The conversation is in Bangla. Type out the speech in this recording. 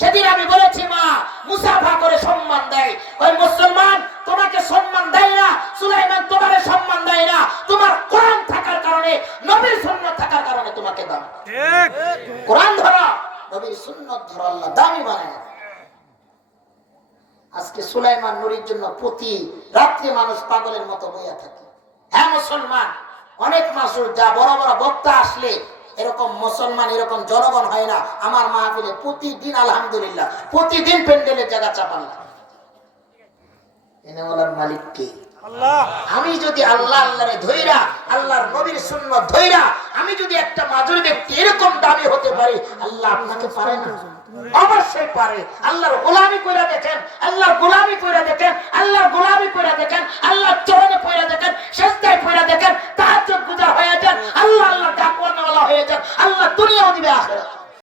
সেদিন আমি বলেছি মা মুসাফা করে সম্মান দেয়, ওই মুসলমান তোমাকে সম্মান দেয় না, সুলাইমান তোমাকে সম্মান দেয় না, তোমার কোরআন থাকার কারণে, নবীর সুন্নাত থাকার কারণে তোমাকে দাম। ঠিক, কোরআন ধরো, নবীর সুন্নাত ধরো, আল্লাহ দামি বানায়। আজকে সুলাইমান নূরির জন্য প্রতি রাত্রে মানুষ পাগলের মতো বইয়া থাকে। হ্যাঁ মুসলমান, অনেক মাসুর যা বড় বড় বক্তা আসলে এরকম মুসলমান এরকম জনগণ হয় না। আমার মাহফিলে প্রতিদিন আলহামদুলিল্লাহ প্রতিদিন প্যান্ডেলের জায়গা চাপান না। এনাওয়ালার মালিক কে? আল্লাহ। আমি যদি আল্লাহ আল্লাহরে ধইরা, আল্লাহর নবীর সুন্নাত ধইরা আমি যদি একটা মাজুর ব্যক্তি এরকম দাবি হতে পারি, আল্লাহ আপনাকে পারে না? অবশ্যই পারে। আল্লাহর গোলামি কইরা দেখেন, আল্লাহর গোলামি কইরা দেখেন, আল্লাহর গোলামি কইরা দেখেন, আল্লাহর চরণে পড়ে দেখেন, সিজদায় পড়ে দেখেন, তাহাজ্জুদ গুজার হয়ে যান, আল্লাহ আল্লাহ ডাকওয়ালা হয়ে যান, আল্লাহ দুনিয়াও দিবে আখিরাত।